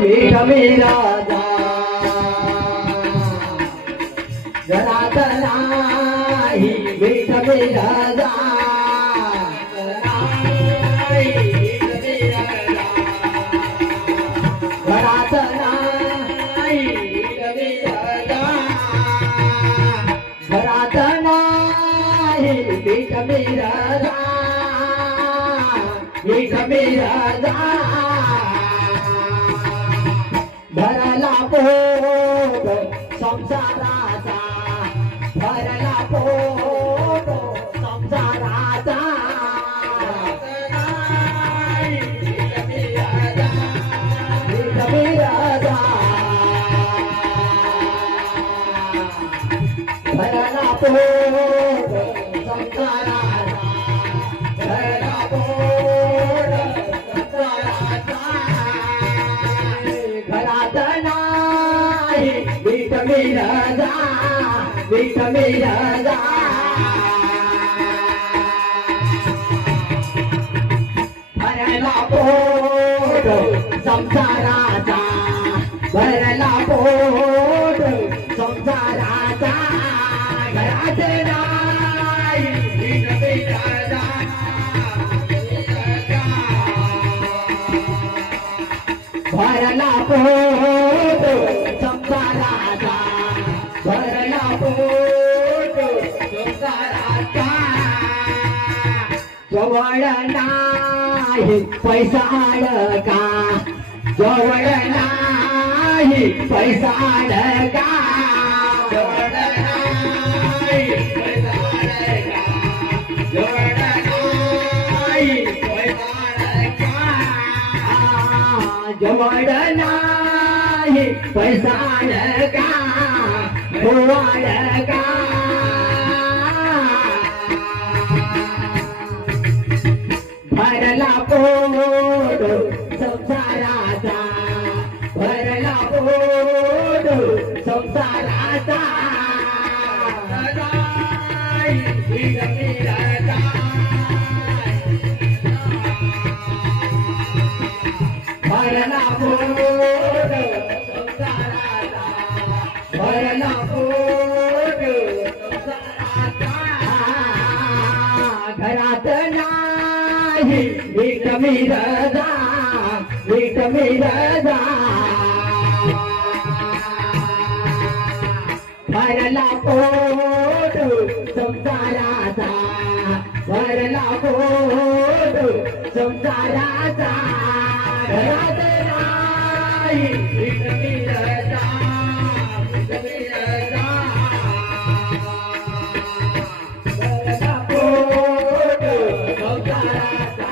मीठ राजा घरात नाही मीठ राजा घरात नाही घरात नाही मीठ राजा भरला पोट संसाराचा भरला पोट संसाराचा भरला पोट संसाराचा भरला पोट संसाराचा घरात नाही मीठ राजा भरला पोट संसाराचा भरला पोट संसाराचा घरात नाही मीठ राजा भरला पोट संसाराचा भरला पोट संसाराचा जवळ नाही पैसा अडका जवळ नाही पैसा अडका जवळ नाही पैसा अडका जवळ नाही पैसा अडका जवळ नाही पैसा अडका अडका भरला पोट संसाराचा भरला पोट संसाराचा भरला पोट संसाराचा भरला पोट संसाराचा घरात नाही मीठ राजा भरला पोट संसाराचा भरला पोट संसाराचा घरात नाही मीठ राजा भरला पोट संसाराचा